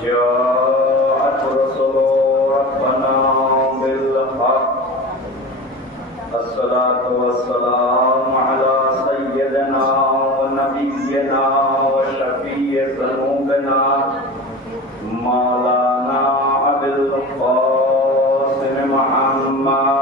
جاءت رسل ربنا بالحق الصلاة والسلام على سيدنا ونبينا وشفيع ذنوبنا مولانا أبي القاسم محمد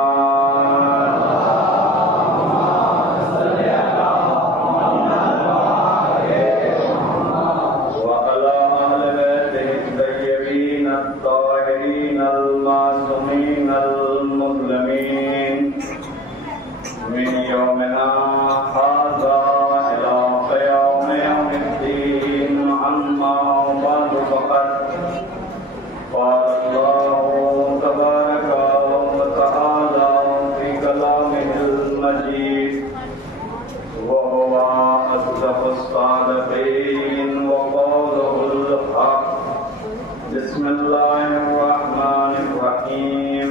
بسم الله الرحمن الرحيم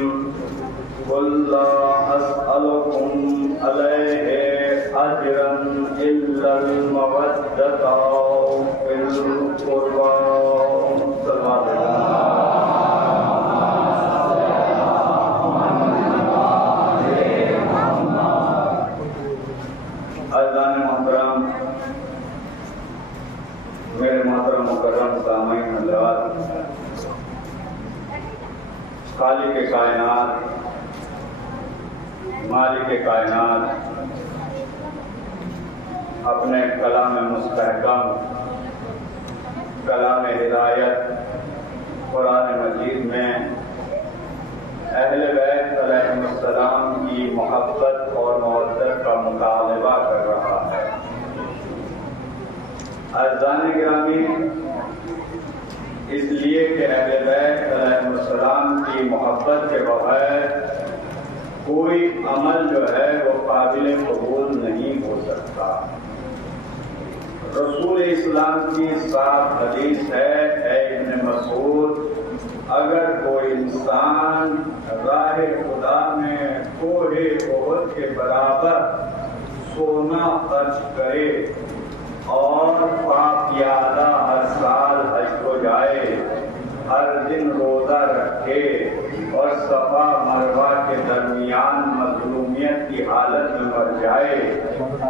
قل لا أسألكم عليه أجرا إلا المودة في القربى اذان محترم میرے محترم مکرم سامعین حضرات، خالق کائنات مالک کائنات اپنے کلام مستحکم کلام ہدایت قرآن مجید میں اہل بیت علیہم السلام کی محبت اور مودت کا مطالبہ کر رہا ہے۔ عزیزان گرامی، اس لیے کہ اہل بیت علیہم السلام کی محبت کے بغیر کوئی عمل جو ہے وہ قابل قبول نہیں ہو سکتا۔ رسول اسلام کی صاف حدیث ہے، اے ابن مسعود، اگر کوئی انسان راہ خدا میں کوہ احد کے برابر سونا خرچ کرے اور پاکیازہ ہر سال حج کو جائے، ہر دن روزہ رکھے اور صفا مروہ کے درمیان مظلومیت کی حالت میں مر جائے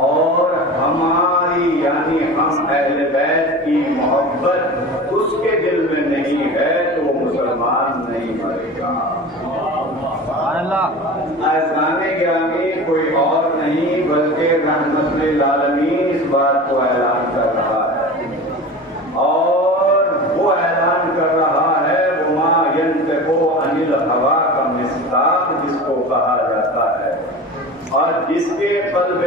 اور ہماری یعنی ہم اہل بیت کی محبت اس کے دل میں نہیں ہے تو وہ مسلمان نہیں مرے گا۔ عزیزان گرامی، کوئی اور نہیں بلکہ رحمت للعالمین اس بات کو اعلان کر رہا ہے، اور وہ اعلان کر رہا ہے وما ينطق عن الهوى کا مصداق جس کو کہا جاتا ہے، اور جس کے قلب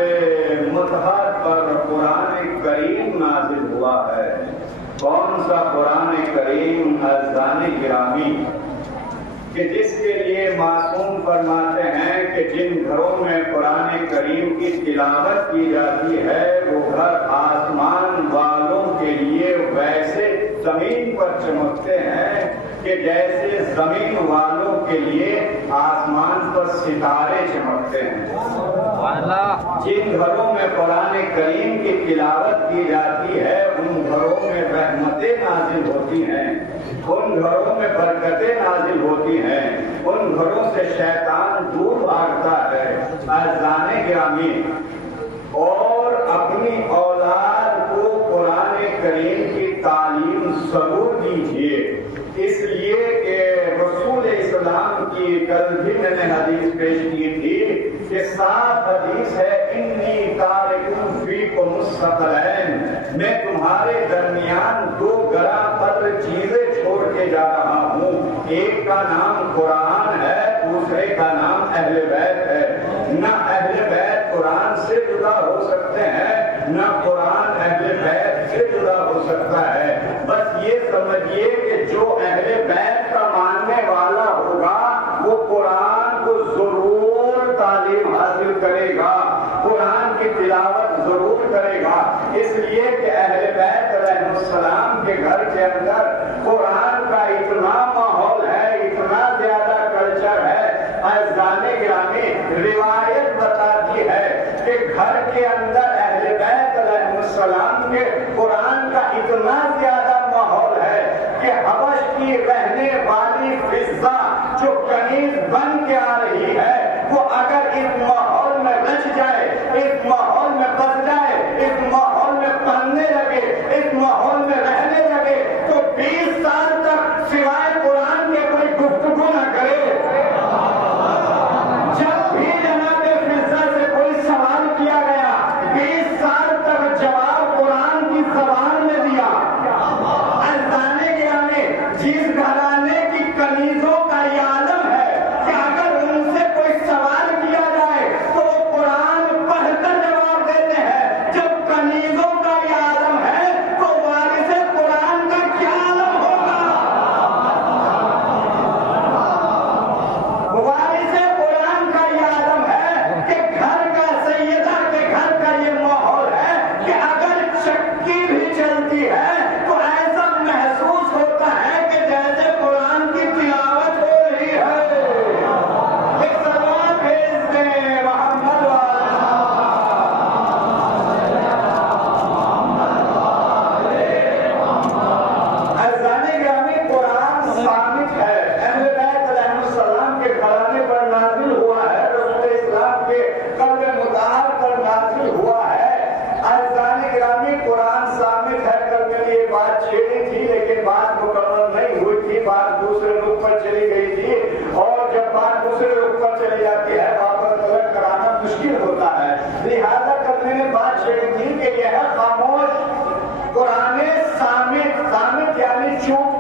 مطہر پر قرآن کریم نازل ہوا ہے۔ کون سا قرآن کریم عزیزان گرامی کہ جس کے لیے معصوم فرماتے ہیں کہ جن گھروں میں قرآن کریم کی تلاوت کی جاتی ہے وہ گھر آسمان والوں کے لیے ویسے زمین پر چمکتے ہیں کہ جیسے زمین والوں کے لیے آسمان پر ستارے چمکتے ہیں۔ جن گھروں میں قرآن کریم کی تلاوت کی جاتی ہے ان گھروں میں رحمتیں نازل ہوتی ہیں، ان گھروں میں برکتیں نازل ہوتی ہیں، ان گھروں سے شیطان دور بھاگتا ہے۔ عزیزان گرامی، اور اپنی اولاد کو قرآن کریم کی تعلیم ضرور دیجیے، اس لیے کہ رسول اسلام کی کل بھی میں نے حدیث پیش کی تھی کہ صاف حدیث ہے، انی تارک فیکم الثقلین، میں تمہارے درمیان دو گراں قدر چیزیں چھوڑ کے جا رہا ہوں، ایک کا نام قرآن ہے، دوسرے کا نام اہل بیت ہے۔ نہ اہل بیت قرآن سے جدا ہو سکتے ہیں، نہ قرآن اہل بیت سے جدا ہو سکتا ہے۔ بس یہ سمجھیے کہ جو اہل بیت کا ماننے والا ہوگا وہ قرآن کو ضرور تعلیم حاصل کرے گا، قرآن کی تلاوت ضرور کرے گا، اس لیے کہ اہل بیت علیہ السلام کے گھر کے اندر قرآن کا اتنا ماحول ہے، اتنا زیادہ کلچر ہے۔ عزیزان گرامی، روایت بتاتی ہے کہ گھر کے اندر اہل بیت علیہ السلام کے قرآن کا اتنا زیادہ ماحول ہے کہ حبش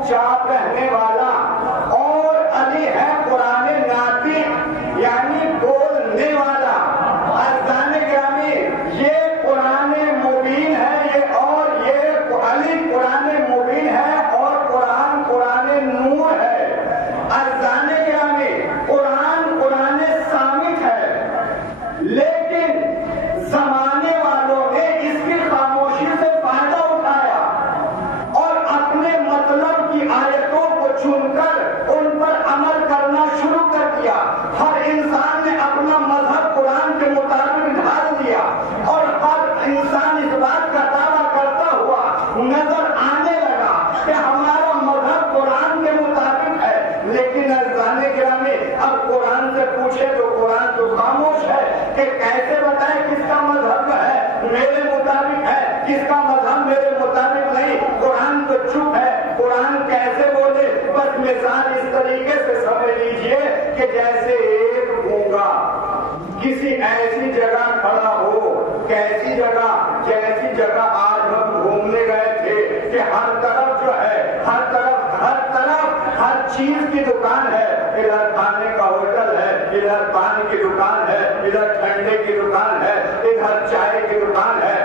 چاپ رہنے والا، اور علی ہے قرآن ناطق یعنی بولنے والا۔ عزیزان گرامی، یہ قرآن مبین ہے، یہ اور یہ علی قرآن مبین ہے، اور قرآن قرآن نور ہے۔ عزیزان گرامی، قرآن قرآن صامت ہے، لیکن زمانے والوں نے اس کی خاموشی سے فائدہ اٹھایا اور اپنے مطلب کی آیتوں کو چن کر ان پر عمل کرنا شروع کر دیا۔ ہر انسان نے اپنا مذہب قرآن کے مطابق ڈھال دیا، اور ہر انسان اس بات کا دعویٰ کرتا ہوا نظر آنے لگا کہ ہمارا مذہب قرآن کے مطابق ہے۔ لیکن عزیزان گرامی، اب قرآن سے پوچھے تو قرآن تو خاموش ہے کہ کیسے بتائے کس کا مذہب ہے میرے مطابق ہے، کس کا مذہب میرے مطابق نہیں۔ قرآن تو چپ ہے، قرآن کیسے بولے؟ بس مثال اس طریقے سے سمجھ لیجئے کہ جیسے ایک گونگا کسی ایسی جگہ کھڑا ہو، کیسی جگہ؟ جیسی جگہ آج ہم گھومنے گئے تھے کہ ہر طرف جو ہے، ہر طرف ہر چیز کی دکان ہے، ادھر کھانے کا ہوٹل ہے، ادھر پانی کی دکان ہے، ادھر ٹھنڈے کی دکان ہے، ادھر چائے کی دکان ہے۔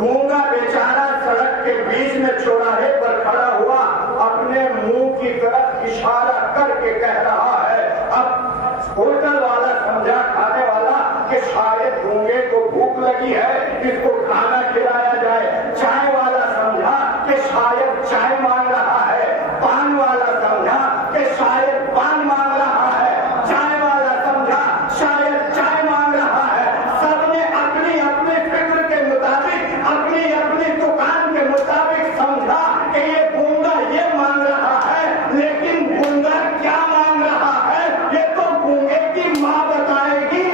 گونگا بیچارہ سڑک کے بیچ میں چوراہے پر کھڑا ہوا، اپنے منہ کی طرف اشارہ کر کے کہہ رہا ہے۔ اب ہوٹل والا سمجھا، کھانے والا، کہ شاید گونگے کو بھوک لگی ہے، اس کو کھانا کھلایا جائے۔ چائے والا سمجھا کہ شاید چائے مانگ رہا ہے، پان والا سمجھا کہ شاید پان مانگ رہا ہے، چائے والا سمجھا شاید چائے مانگ رہا ہے۔ سب نے اپنی اپنی فکر کے مطابق، اپنی اپنی دکان کے مطابق سمجھا کہ یہ گونگا یہ مانگ رہا ہے، لیکن گونگا کیا مانگ رہا ہے یہ تو گونگے کی ماں بتائے گی۔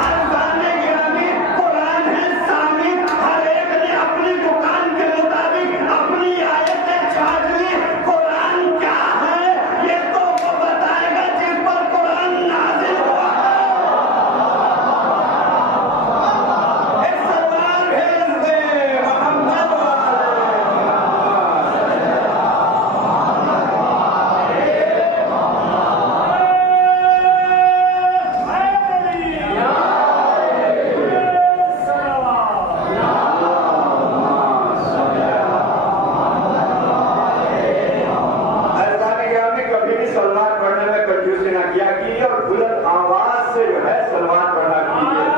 عزیزان گرامی، قرآن ہے صامت، ہر ایک نے اپنی دکان کے مطابق اپنی آیتیں چھانٹ لی۔ قرآن کیا ہے یہ تو وہ بتائے گا جس پر قرآن نازل ہوا ہے۔ ایک سلوار بھیج دے محمد کبھی بھی سلوات پڑھنے میں کنجوسی نہ کیا کیجیے، اور بلند آواز سے جو ہے سلوات پڑھنا کیجیے۔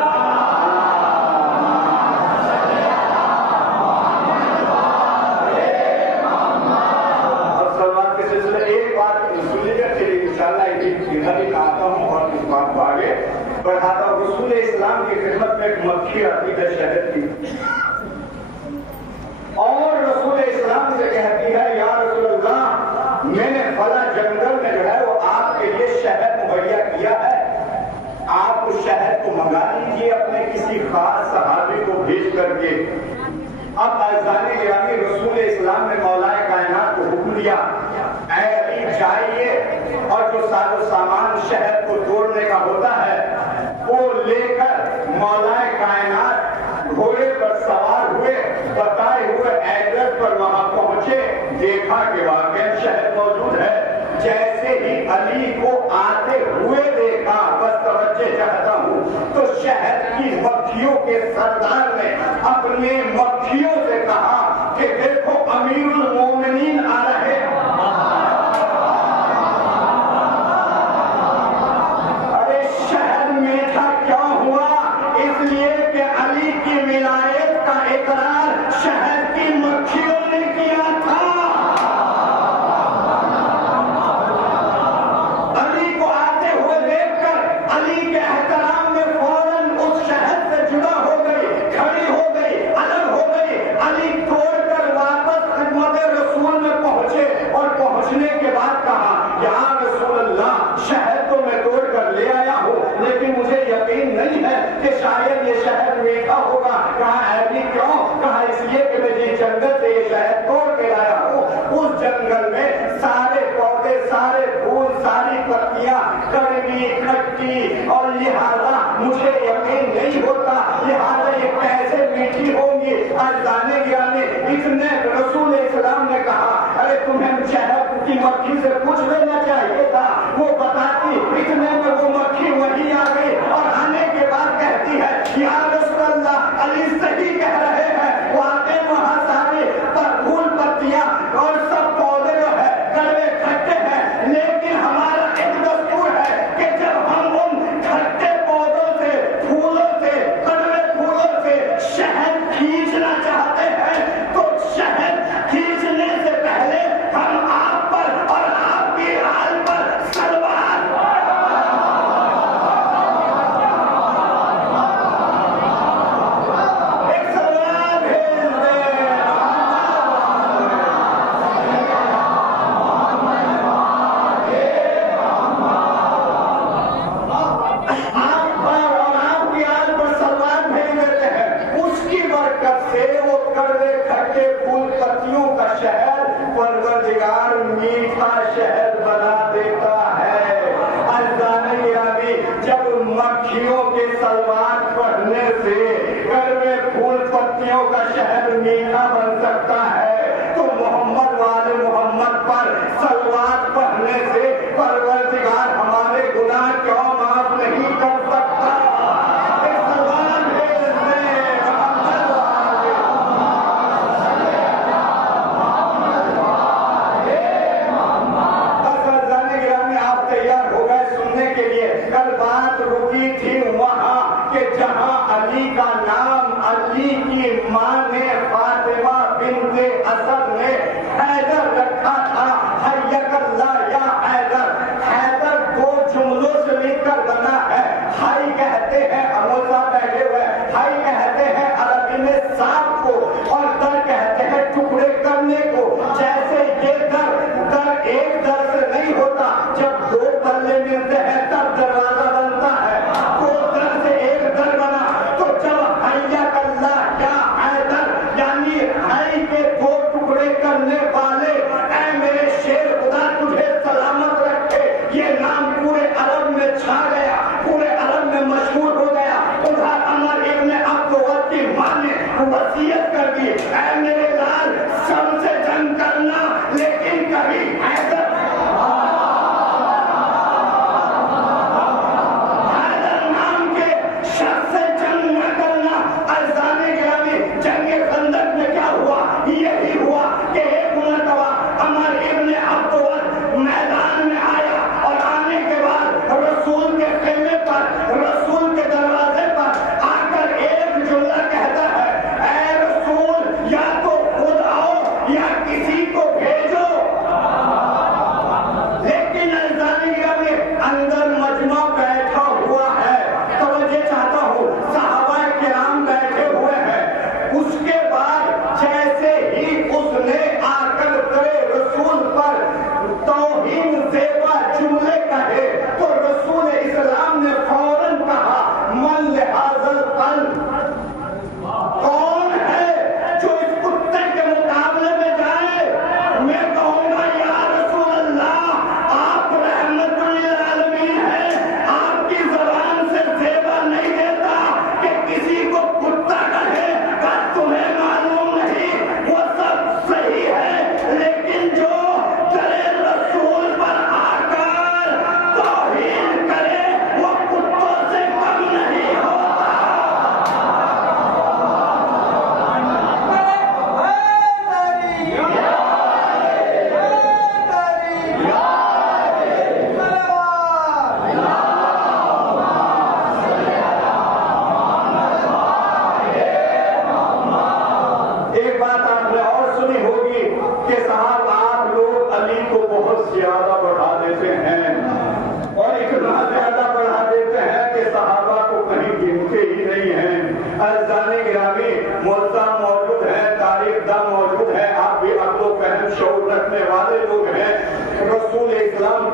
اب سلوات کے سلسلے ایک بات سن لیجیے، پھر انشاءاللہ ادھر ہی آتا ہوں اور اس بات کو آگے بڑھاتا ہوں۔ رسول اسلام کی خدمت میں ایک مکھی آتی ہے شہد کی، اور رسول اسلام سے کہتی ہے یا رسول اللہ، میں نے فلاں جنگل میں جو ہے وہ آپ کے لیے شہد مہیا کیا ہے، آپ اس شہد کو منگا لیجیے اپنے کسی خاص صحابی کو بھیج کر کے۔ اب عزیزان گرامی، رسول اسلام نے مولا کائنات کو حکم دیا، اے علی جائیے اور جو ساز و سامان شہد کو توڑنے کا ہوتا ہے وہ لے کر مولا کائنات گھوڑے پر سوار ہوئے، بتائے ہوئے ایڈریس پر وہاں پہنچے، دیکھا کہ واقعی شہد موجود ہے۔ جیسے ہی علی کو آتے ہوئے دیکھا، بس توجہ چاہتا ہوں، تو شہد کی مکھیوں کے سردار نے اپنے مکھیوں سے کہا کہ دیکھو امیر المومنین آ رہے ہیں۔ ارے شہد میٹھا کیوں ہوا؟ اس لیے کہ علی کی ولایت کا اقرار شہد کی مکھیوں نے کیا تھا۔ علی کو آتے ہوئے دیکھ کر علی کے احترام میں فوراً اس شہد سے جدا ہو گئی، کھڑی ہو گئی، الگ ہو گئی۔ علی توڑ کر واپس خدمت رسول میں پہنچے، اور پہنچ رسول اسلام نے کہا ارے تمہیں شہد کی مکھی سے پوچھ لینا چاہیے تھا، وہ بتاتی، اتنے میں وہ مکھی وہیں آ گئی اور آنے کے بعد کہتی ہے یا رسول اللہ علی صحیح کہہ رہے ہیں، واقعی وہاں سارے پھول پتیاں اور سب پودے جو ہے کڑوے کھٹے ہیں، لیکن ہمارا ایک دستور ہے کہ جب ہم ان کھٹے پودوں سے، پھولوں سے، کڑوے پھولوں سے شہد کھینچنا چاہتے ہیں تو شہد کھینچنے سے پہلے ہم آپ پر اور آپ کی آل پر سلوار ایک سلوار بھیج دیں۔ آپ پر اور آپ کی آل پر سلوار بھیج دیتے ہیں، اس کی برکت سے وہ کڑوے کھٹے پھول پتیوں کا شہر پروردگار میٹھا شہر بنا دیتا ہے۔ عزیزان گرامی، جب مکھیوں کے سلوار پڑھنے سے کڑوے پھول پتیوں کا شہر میٹھا بن سکتا ہے تو محمد والے محمد پر سلوار پڑھنے سے پروردگار ہمارے گناہ کیوں معاف نہیں کر سکتا؟ ایک سلوار بھیج دیں، محمد والے آپ تیار ہو گئے سننے کے لیے؟ کل بات رکی تھی وہاں کہ جہاں علی کا نام علی کی ماں نے فاطمہ بنت اسد نے حیدر رکھا تھا، حیک اللہ یا حیدر۔ حیدر دو جملوں سے مل کر بنا ہے، ہائی کہتے ہیں، امول صاحب بیٹھے ہوئے، ہائی کہتے ہیں عربی میں سانپ کو اور در کہتے ہیں ٹکڑے کرنے کو۔ جیسے یہ در ایک در سے نہیں ہوتا، جب دو پلے ملتے ہیں تب دروازہ بنتا ہے، دو در سے ایک در بنا۔ تو جب حیک اللہ یا حیدر یعنی ہائی کے دو ٹکڑے کرنے والے، اے میرے شیر خدا تجھے سلامت رکھے، یہ نام پورے عرب میں چھا گیا، پورے عرب میں مشہور ہو گیا۔ ادھر عمر ابن عبد الود کی ماں نے وصیت کر دی، اے میرے لال سب سے جنگ کرنا لیکن کبھی حیدر نام کے شخص سے جنگ نہ کرنا۔ عزیزان گرامی، جنگ خندق میں کیا ہوا؟ یہی ہوا کہ ایک مرتبہ عمر ابن عبد الود میدان میں آیا اور آنے کے بعد رسول کے خیمے پر، رسول کے دروازے پر آ کر ایک جملہ کہتا ہے، اے رسول یا تو خود آؤ یا کسی کو بھیجو۔ لیکن عزیزان گرامی، اندر مجمع بیٹھا ہوا ہے، توجہ چاہتا ہوں، صحابہ کرام بیٹھے ہوئے ہیں۔ اس کے بعد جیسے ہی اس نے آ کر تیرے رسول پر توہین زیبا جملے کہے تو رسول اسلام نے فوراً کہا من لحاظ القلب، کون ہے جو اس کتے کے مقابلے میں جائے؟ میں کہوں گا یا رسول اللہ آپ رحمت للعالمین ہیں، آپ کی زبان سے زیبا نہیں دیتا کہ کسی کو کتا کہے، بس تمہیں معلوم نہیں، وہ سب صحیح ہے، لیکن جو تیرے رسول پر آ کر توہین کرے وہ کتوں سے کم نہیں ہوتا۔ ایک بات آپ نے اور سنی ہوگی کہ صاحب آپ لوگ علی کو بہت زیادہ بڑھا دیتے ہیں اور اتنا زیادہ بڑھا دیتے ہیں کہ صحابہ کو کہیں گنتے ہی نہیں ہیں۔ عزیزان گرامی، مولانا موجود ہیں، تاریخ داں موجود ہیں، آپ بھی عقل و فہم شعور رکھنے والے لوگ ہیں۔ رسول اسلام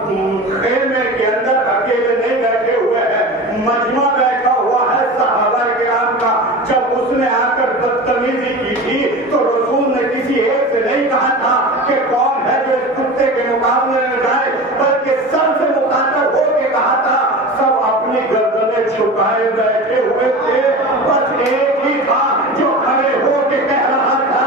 خیمے کے اندر اکیلے نہیں بیٹھے ہوئے ہیں، مجمع بیٹھا ہوا ہے صحابہ کرام کا۔ جب اس نے آ کر بدتمیزی کی تھی تو رسول نے کسی ایک سے نہیں کہا تھا کہ کون ہے جو اس کتے کے مقابلے میں جائے، بلکہ سب سے مخاطب ہو کے کہا تھا۔ سب اپنی گردنیں چھپائے بیٹھے ہوئے تھے، بس ایک ہی تھا جو کھڑے ہو کے کہہ رہا تھا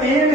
3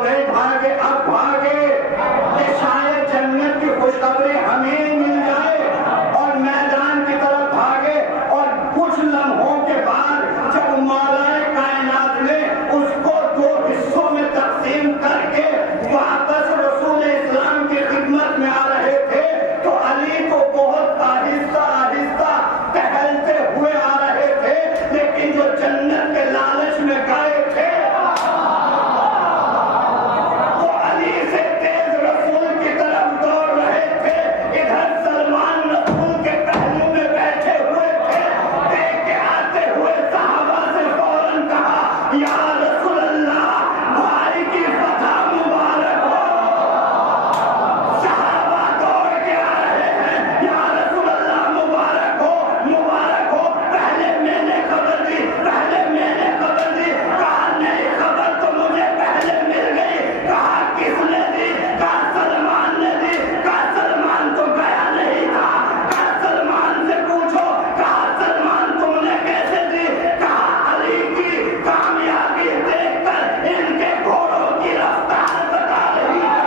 تو نہیں بھاگے، اب بھاگے کہ شاید جنت کی خوشخبری ہمیں مل جائے، اور میدان کی طرف بھاگے۔ اور کچھ لمحوں کے بعد جب مولا کائنات نے اس کو دو حصوں میں تقسیم کر کے واپس رسول اسلام کی خدمت میں آ رہے تھے، تو علی کو بہت آہستہ آہستہ ٹہلتے ہوئے آ رہے تھے، لیکن جو جنت کے لالچ میں گئے تھے وہ علی سے تیز رسول کی طرف دوڑ رہے تھے۔ ادھر سلمان رسول کے پہلو میں بیٹھے ہوئے تھے، دیکھ کے آتے ہوئے صحابہ سے فوراً کہا، یا رسول اللہ، بھائی کی فتح مبارک ہو۔ صحابہ دوڑ کے آ رہے ہیں، یا رسول اللہ مبارک ہو، مبارک ہو۔ پہلے میں نے خبر دی، پہلے میں نے خبر دی۔ کہا نہیں، خبر تو مجھے پہلے مل گئی۔ کہا کس نے دی؟ کہا سلمان نے دی۔ کہا سلمان تو گیا نہیں تھا۔ کہا سلمان سے پوچھو۔ کہا سلمان تم نے کیسے دی؟ کہا علی کی کامیابی دیکھ کر ان کے گھوڑوں کی رفتار بتا رہی ہے۔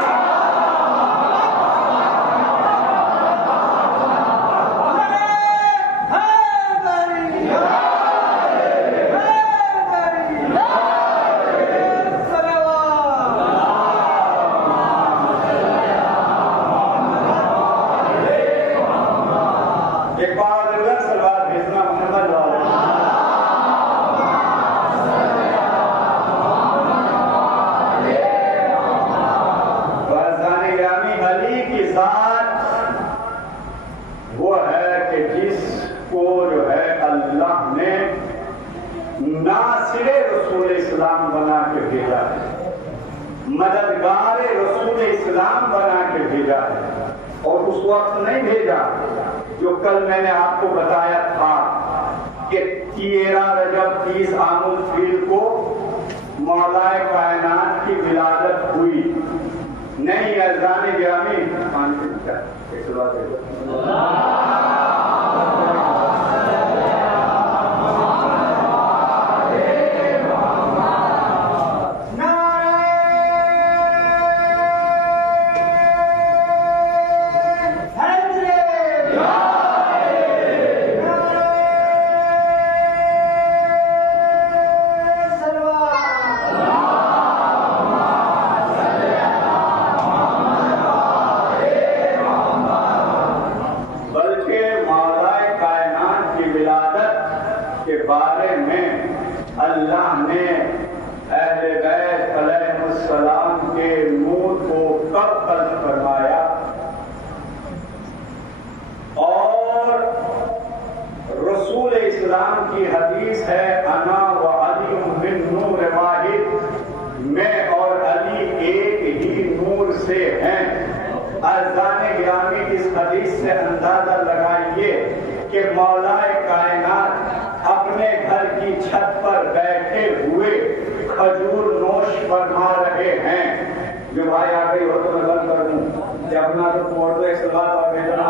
ایک بار اللہ صلوات بھیجنا محمد والے۔ برزان گرامی، علی کی ذات وہ ہے کہ جس کو جو ہے اللہ نے ناصر رسول اسلام بنا کے بھیجا ہے، مددگار رسول اسلام بنا کے بھیجا ہے، اور اس وقت نہیں بھیجا جو کل میں نے آپ کو بتایا تھا کہ 13 رجب 30 عام الفیل کو مولا کائنات کی ولادت ہوئی۔ نہیں اذان گرامی، بارے میں اللہ نے اہل بیت علیہ السلام کے نور کو کب قلب فرمایا، اور رسول اسلام کی حدیث ہے، انا و علی من نور واحد، میں اور علی ایک ہی نور سے ہیں۔ اذان گرامی اس حدیث سے اندازہ لگائیے کہ مولا کائنات اپنے گھر کی چھت پر بیٹھے ہوئے کھجور نوش فرما رہے ہیں۔ جو بھائی آ گئی ہو تو میں بند کر دوں کہ اپنا تو موڑ دو، ایک سوال اور بھیجنا۔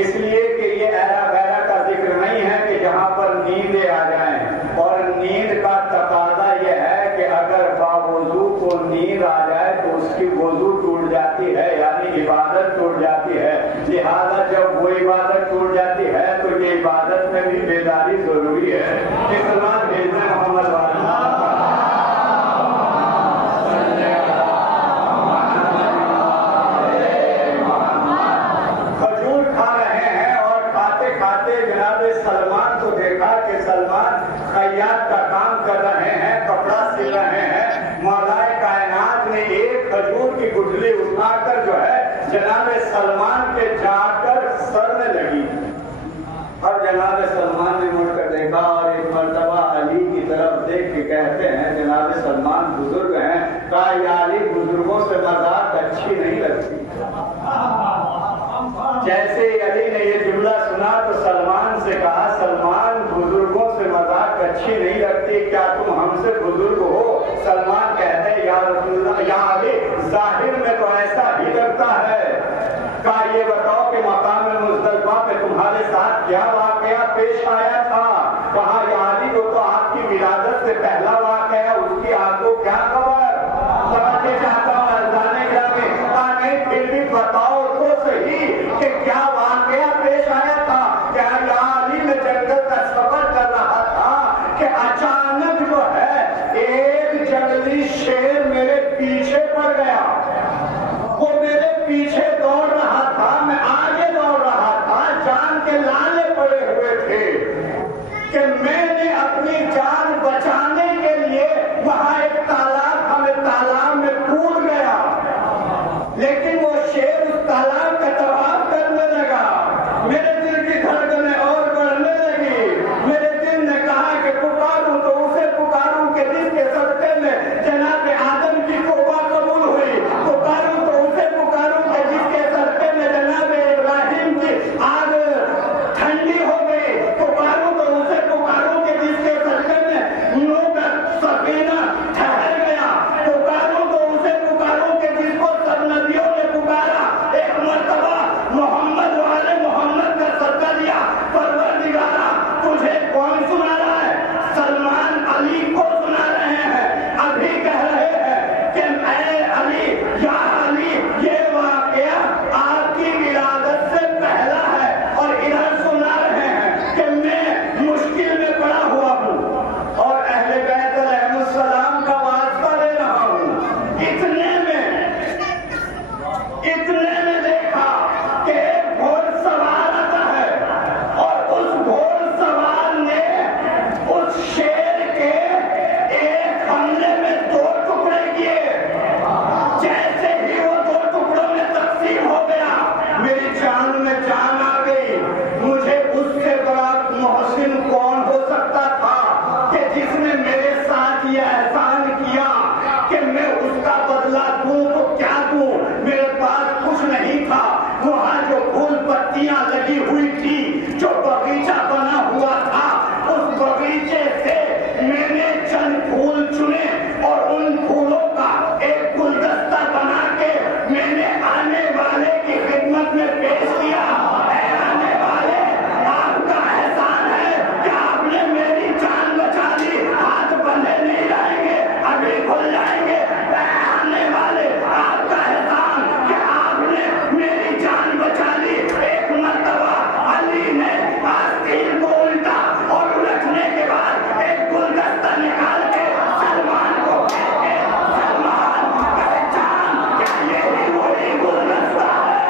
اس لیے کہ یہ ایرا ویرا کا ذکر نہیں ہے کہ جہاں پر نیندیں آ جائیں، اور نیند کا تقاضا یہ ہے کہ اگر باوضو کو نیند آ جائے تو اس کی وضو ٹوٹ جاتی ہے، یعنی عبادت ٹوٹ جاتی ہے۔ لہذا جب وہ عبادت ٹوٹ جاتی ہے تو یہ عبادت میں بھی بیداری ضروری ہے۔ اس بات بھیجنا محمد والا کھجور کھا رہے ہیں، اور کھاتے کھاتے جناب سلمان کو دیکھا کہ سلمان خیاط کا کام کر رہے ہیں، کپڑا سی رہے ہیں۔ مولا کائنات نے ایک کھجور کی گٹھلی اٹھا کر جو ہے جناب سلمان کے جا کر سر میں لگی، اور جناب سلمان نے مڑ کر دیکھا، اور ایک مرتبہ علی کی طرف دیکھ کے کہتے ہیں، جناب سلمان بزرگ ہیں، کہا یا علی بزرگوں سے مذاق اچھی نہیں لگتی۔ جیسے علی نے یہ جملہ سنا تو سلمان سے کہا، سلمان بزرگوں سے مذاق اچھی نہیں لگتی، کیا تم ہم سے بزرگ ہو؟ سلمان کہتے ہیں، یا رسول اللہ، یا علی ظاہر میں تو ایسا ہی لگتا ہے۔ کہا یہ بتاؤ کہ مقام مزدلفہ پہ تمہارے ساتھ کیا واقعہ پیش آیا تھا وہاں علی کو تو آپ کی ولادت سے پہلا واقعہ ہے، اس کی آپ کو کیا خبر؟ سمجھنا چاہتا ہوں ارزان گرامی، نہیں پھر بھی بتاؤ تو صحیح کہ کیا واقعہ پیش آیا تھا؟ کیا علی میں جنگل کا سفر کر رہا تھا کہ اچانک جو ہے ایک جنگلی شیر میرے پیچھے پڑ گیا، وہ میرے پیچھے دوڑ رہا تھا، میں آگے دوڑ رہا تھا، جان کے لالے پڑے ہوئے تھے کہ میں نے اپنی جان بچانے کے لیے وہاں ایک تالاب تھا، میں تالاب میں کود گیا، لیکن وہ شیر اس تالاب کا طواف کرنے لگا، میرے دل کی دھڑکنیں اور بڑھنے لگی، میرے دل نے کہا کہ پکاروں تو اسے پکاروں کہ جس کے صدقے میں جناب آدم کی توبہ قبول ہوئی، پکاروں تو اسے پکاروں کہ جس کے صدقے میں جناب ابراہیم کی آگ ٹھنڈی ہو گئی، پکاروں تو اسے پکاروں کہ جس کے صدقے میں نوح کا سفینہ ٹھہر گیا، پکاروں تو اسے پکاروں کہ جس کو سب ندیوں نے پکارا، ایک مرتبہ محمد والے محمد کا صدقہ دیا، پروردگارا تجھے کون سنا رہا ہے؟ سلمان علی کو سنا رہے ہیں، ابھی کہہ رہے ہیں کہ اے علی یا علی یہ واقعہ آپ کی ولادت سے پہلا ہے، اور ادھر سنا رہے ہیں کہ میں مشکل میں پڑا ہوا ہوں اور اہل بیت علیہ السلام کا واسطہ لے رہا ہوں، اتنے میں دیکھا کہ ایک گھوڑ سوار آتا ہے اور اس گھوڑ سوار نے اس شیر کے ایک حملے میں 2 ٹکڑے کیے، جیسے ہی وہ 2 ٹکڑوں میں تقسیم ہو گیا میری جان میں جان آ گئی، مجھے اس سے بڑا محسن کون ہو سکتا تھا کہ جس نے میرے ساتھ یہ احسان کیا کہ میں اس کا بدلہ دوں تو کیا دوں، میرے پاس کچھ نہیں تھا، وہاں جو پھول پتیاں لگی ہوئی تھی، جو باغیچہ بنا ہوا تھا، اس باغیچے سے میں نے چند پھول چنے اور ان پھولوں کا ایک گلدستہ بنا کے میں نے آنے والے کی خدمت میں پیش کیا، اے آنے والے آپ کا احسان ہے کہ آپ نے میری جان بچا لی، ہاتھ بندھے نہیں رہیں گے، ابھی کھل جائیں گے، اے آنے والے آپ کا احسان کہ آپ نے میری جان بچا لی، ایک مرتبہ علی نے آستین کو الٹا اور الٹنے کے بعد ایک گلدستہ نکال کے سلمان کو کہتے سلمان پہچان کیا یہی وہی گلدستہ ہے؟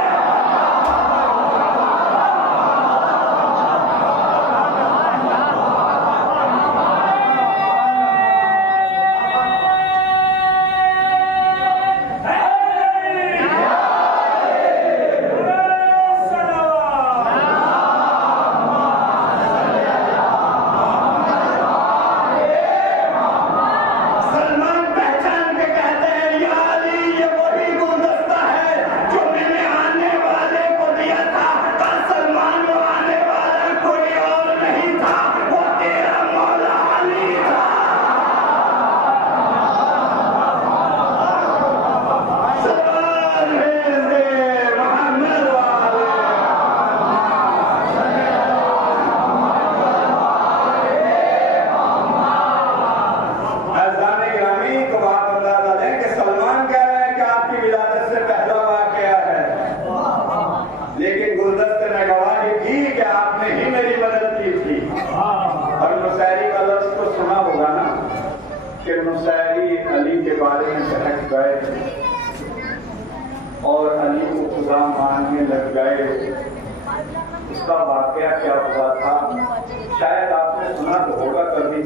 سلمان پہچان کے کہتے ہیں یا علی یہ وہی گلدستہ ہے جو میں نے آنے والے کو دیا تھا، کل سلمان وہ آنے والا کوئی اور نہیں تھا، وہ تیرا مولا علی تھا۔ سلام ہے محمد والے ارزان گرامی، تو بات اندازہ لیں کہ سلمان کہہ رہے ہیں کہ آپ کی ولادت سے پہلا واقعہ ہے، لیکن گلدستے نے گواہی کی کہ آپ نے ہی میری مدد کی تھی، اور نصیری کا لفظ تو سنا ہوگا نا کہ نصیری علی کے بارے میں بہک گئے اور علی کو خدا ماننے لگ گئے، اس کا واقعہ کیا ہوا تھا شاید آپ نے سنا تو ہوگا کبھی،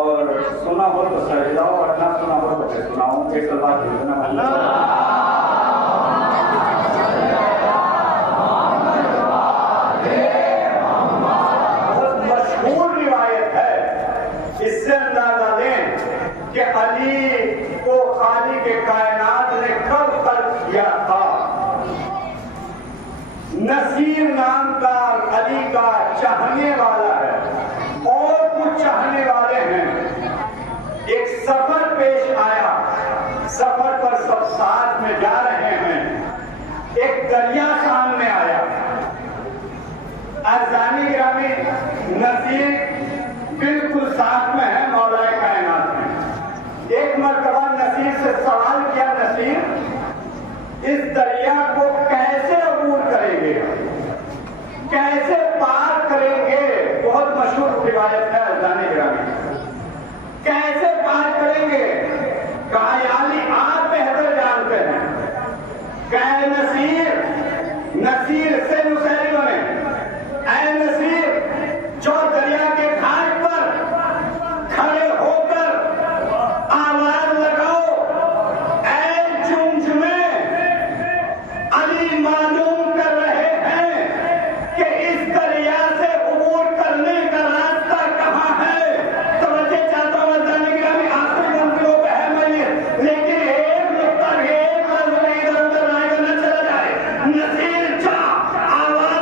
اور سنا ہو تو سجدہ ہو اور نہ سنا ہو تو پھر سناؤں کہ سلام بھیجنا بہت مشہور روایت ہے، اس سے اندازہ لیں کہ علی کو خالق کائنات نے کب خلق کیا تھا۔ نصیر نام کا علی کا چاہنے والا ہے اور کچھ چاہنے والے ہیں، ایک سفر پیش آیا، سفر پر سب ساتھ میں نصیر بالکل ساتھ میں ہے مولا کائنات میں. ایک مرتبہ نصیر سے سوال کیا، نصیر اس دریا کو کیسے عبور کریں گے، کیسے پار کریں گے؟ بہت مشہور روایت ہے عزیزان گرامی، کیسے پار کریں گے؟ کہا یا علی آپ بہتر جانتے ہیں. کہ نصیر سے مسیلمہ نے، اے نصیر جو دریا کے گھاٹ پر کھڑے ہو کر آواز لگاؤ اے جمجمے، علی معلوم کر رہے ہیں کہ اس دریا سے عبور کرنے کا راستہ کہاں ہے. توجہ چاہتا ہوں عزیزان گرامی، آخری منزلوں پہ ہے میں یہ، لیکن ایک نقطہ ایک لفظ میں ادھر ادھر آئے گا نہ چلا جائے. نصیر جا آواز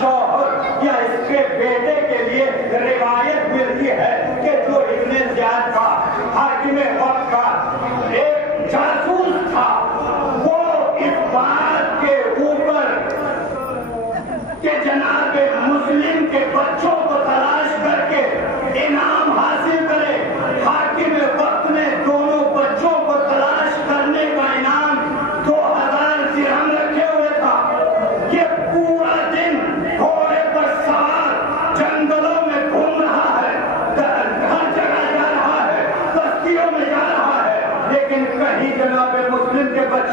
شوہر یا اس کے بیٹے کے لیے روایت ملتی ہے کہ جو ابن زیاد کا حاکم وقت کا ایک جاسوس تھا، وہ اس بات کے اوپر کہ جناب مسلم کے بچوں کو تلاش کر کے انعام حاصل کرے، حاکم وقت نے دونوں بچوں کو تلاش کرنے کا انعام 2000 درہم رکھے ہوئے تھا۔ یہ پورا دن گھوڑے پر سوار جنگلوں میں گھوم رہا ہے، ہر جگہ جا رہا ہے، بستیوں میں جا رہا ہے، لیکن کہیں جناب مسلم کے بچے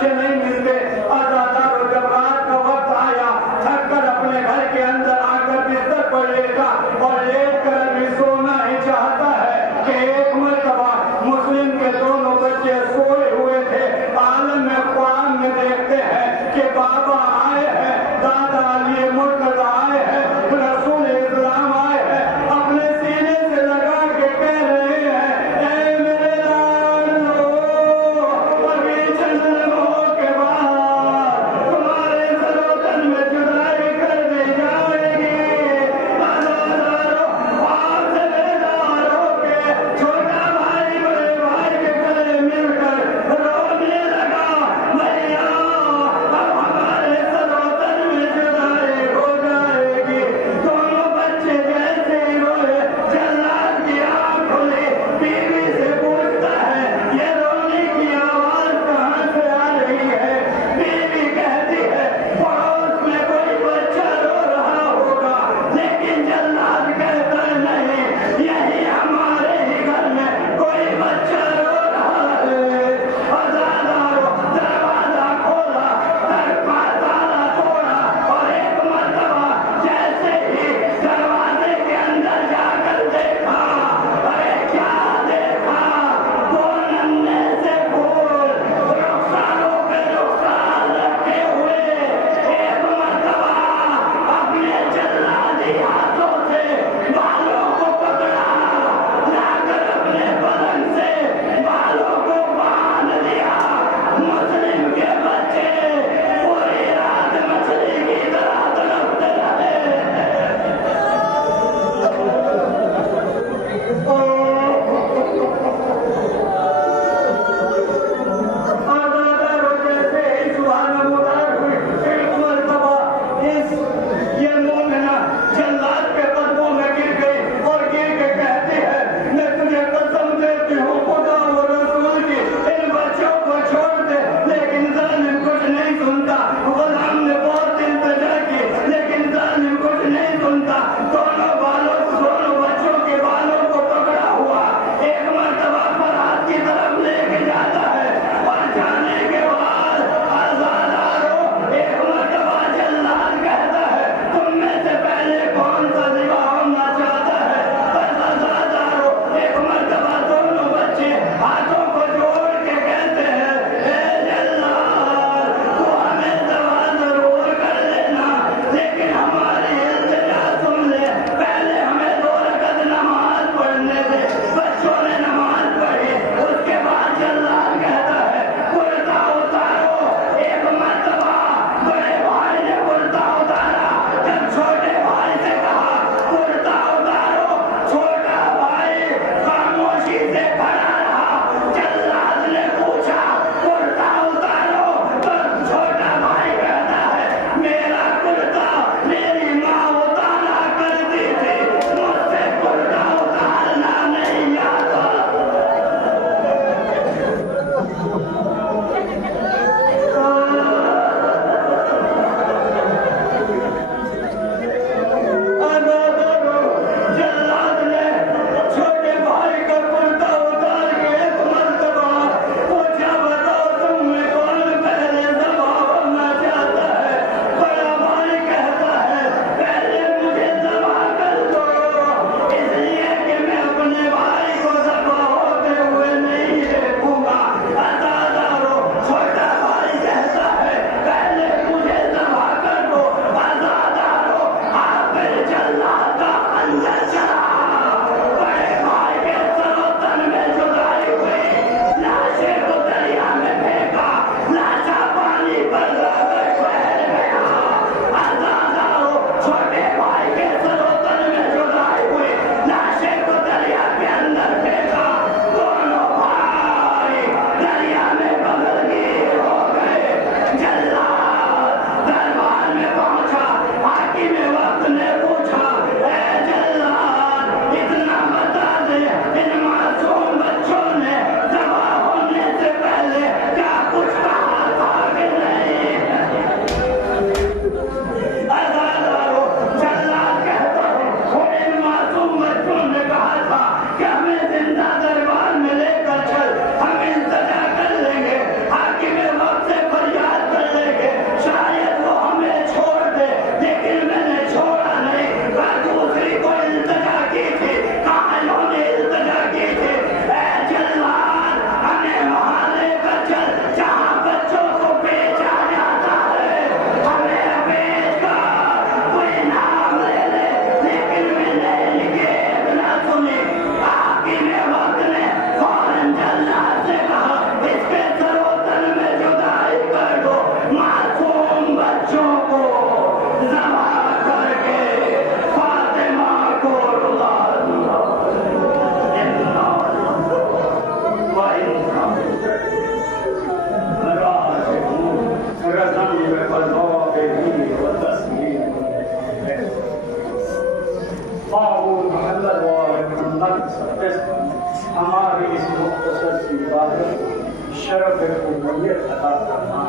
کے صدقے سے ہماری اس مختصر سی عبادت شرف قبولیت عطا کرنا،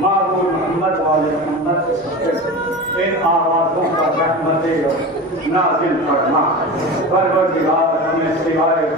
معبود محمد والے محمد کے صدقے سے ان آوازوں کا رحمت نازل فرما۔ پروردگار ہمیں سوائے